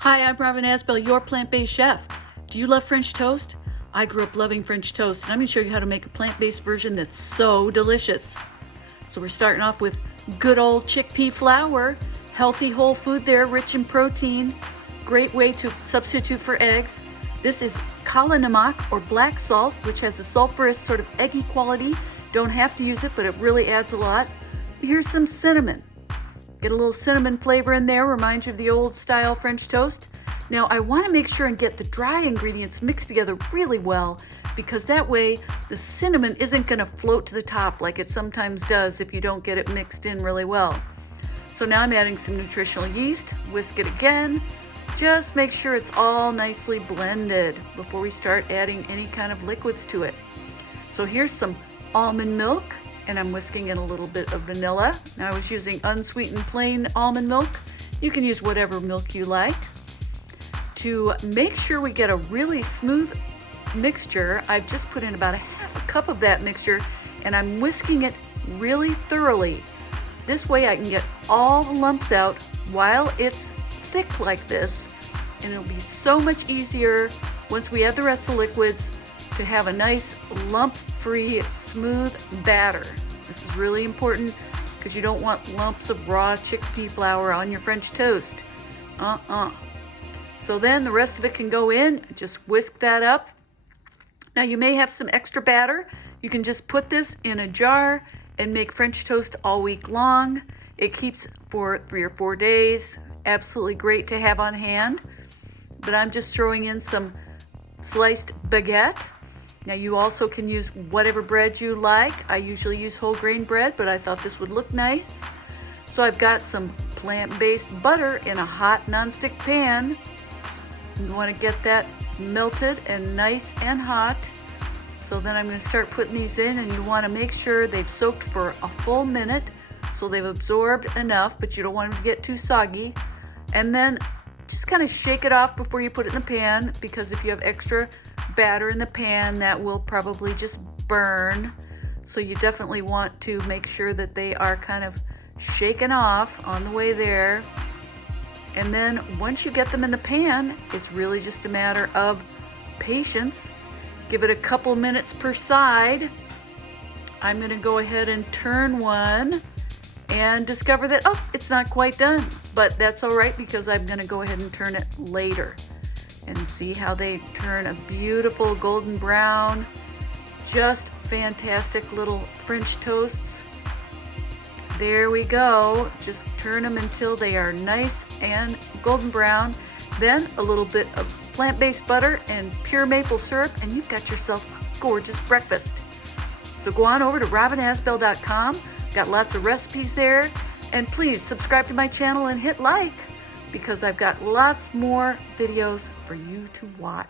Hi, I'm Robin Asbell, your plant-based chef. Do you love French toast? I grew up loving French toast, and I'm going to show you how to make a plant-based version that's so delicious. So we're starting off with good old chickpea flour, healthy whole food there, rich in protein, great way to substitute for eggs. This is kala namak, or black salt, which has a sulfurous sort of eggy quality. Don't have to use it, but it really adds a lot. Here's some cinnamon. Get a little cinnamon flavor in there, reminds you of the old style French toast. Now I want to make sure and get the dry ingredients mixed together really well, because that way the cinnamon isn't going to float to the top like it sometimes does if you don't get it mixed in really well. So now I'm adding some nutritional yeast, whisk it again. Just make sure it's all nicely blended before we start adding any kind of liquids to it. So here's some almond milk, and I'm whisking in a little bit of vanilla. Now I was using unsweetened plain almond milk. You can use whatever milk you like. To make sure we get a really smooth mixture, I've just put in about a half a cup of that mixture, and I'm whisking it really thoroughly. This way I can get all the lumps out while it's thick like this, and it'll be so much easier once we add the rest of the liquids to have a nice lump-free, smooth batter. This is really important because you don't want lumps of raw chickpea flour on your French toast. So then the rest of it can go in. Just whisk that up. Now you may have some extra batter. You can just put this in a jar and make French toast all week long. It keeps for 3 or 4 days. Absolutely great to have on hand. But I'm just throwing in some sliced baguette. Now you also can use whatever bread you like. I usually use whole grain bread, but I thought this would look nice. So I've got some plant-based butter in a hot nonstick pan. You want to get that melted and nice and hot. So then I'm going to start putting these in, and you want to make sure they've soaked for a full minute so they've absorbed enough, but you don't want them to get too soggy. And then just kind of shake it off before you put it in the pan, because if you have extra batter in the pan, that will probably just burn. So you definitely want to make sure that they are kind of shaken off on the way there. And then once you get them in the pan, it's really just a matter of patience. Give it a couple minutes per side. I'm going to go ahead and turn one and discover that, oh, it's not quite done. But that's all right, because I'm going to go ahead and turn it later. And see how they turn a beautiful golden brown. Just fantastic little French toasts. There we go. Just turn them until they are nice and golden brown. Then a little bit of plant-based butter and pure maple syrup, and you've got yourself a gorgeous breakfast. So go on over to robinasbell.com. Got lots of recipes there. And please subscribe to my channel and hit like, because I've got lots more videos for you to watch.